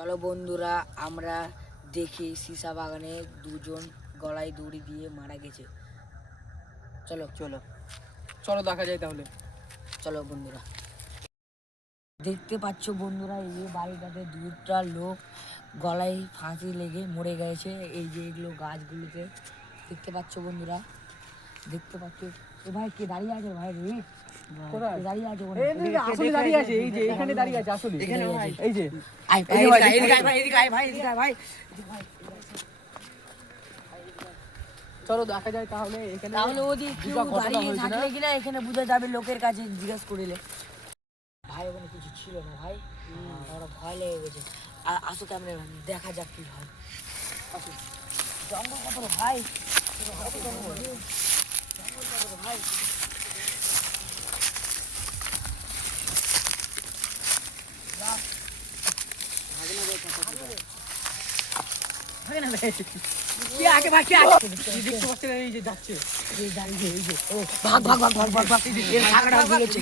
চলো বন্ধুরা আমরা দেখি সীসা বাগানে দুজন গলায় দড়ি দিয়ে মারা গেছে। চলো চলো চলো দেখা যায় তাহলে। চলো বন্ধুরা, দেখতে পাচ্ছ বন্ধুরা এই যে বাড়িটাতে দুটা লোক গলায় ফাঁসি লেগে মরে গেছে। এই যে এগুলো গাছগুলোতে দেখতে পাচ্ছ বন্ধুরা, দেখতে পাচ্ছ। এ ভাই কে দাঁড়িয়ে আছে ভাই রে? কোথায় দাঁড়িয়ে আছে? আসলে দাঁড়িয়ে আছে, এই যে এখানে দাঁড়িয়ে আছে আসলে। এখানে এই যে আয় ভাই, এদিকে আয় ভাই, এদিকে আয় ভাই, এদিকে আয় ভাই। চলো দেখা যায় তাহলে। এখানে তাহলে ওদিকে কেউ দাঁড়িয়ে থাকলে কিনা এখানে বুঝে যাবে, লোকের কাছে জিজ্ঞেস করিলে। ভাই ওখানে কিছু ছিল না ভাই, ওরা ভয় লেগে গেছে। আর আসো ক্যামেরা দেখা যাক কি হয়। আসো, জঙ্গল কত রে ভাই, জঙ্গল কত রে ভাই। দেখতে পাচ্ছেন এই যে যাচ্ছে, ভাগ ভাগ ভাগ ভাগ ভাগ ভাগ, এর টাকাটা দিয়ে গেছে।